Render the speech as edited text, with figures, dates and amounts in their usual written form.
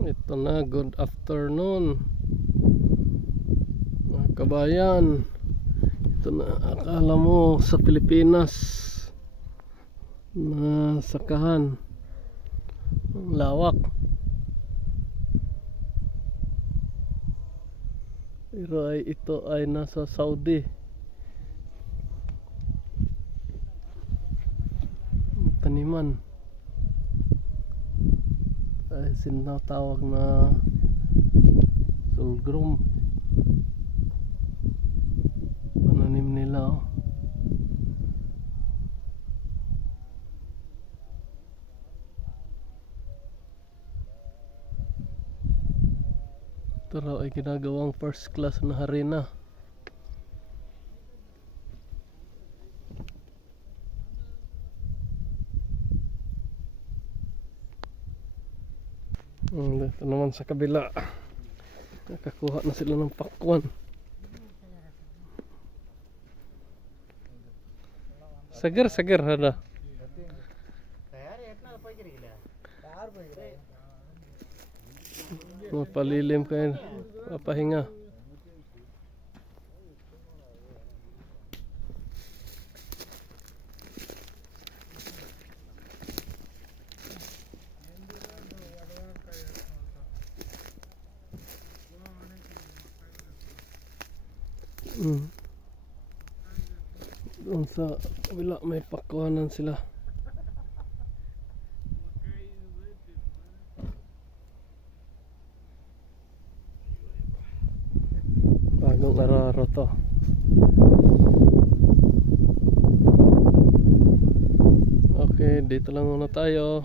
Ito na, good afternoon mga kabayan. Ito na, akala mo sa Pilipinas na sakahan, ang lawak, pero ito ay nasa Saudi. Taniman ay sinatawag na sulgrum, pananim nila oh. Ito raw ay ginagawang first class na harina. Ito naman sa kabila, nakakuha na sila ng pakwan. Sagar hada. Mapalilim kayo, papahinga. Doon sa kabila may pakwanan sila. Bagong araro to. Okay, dito lang muna tayo.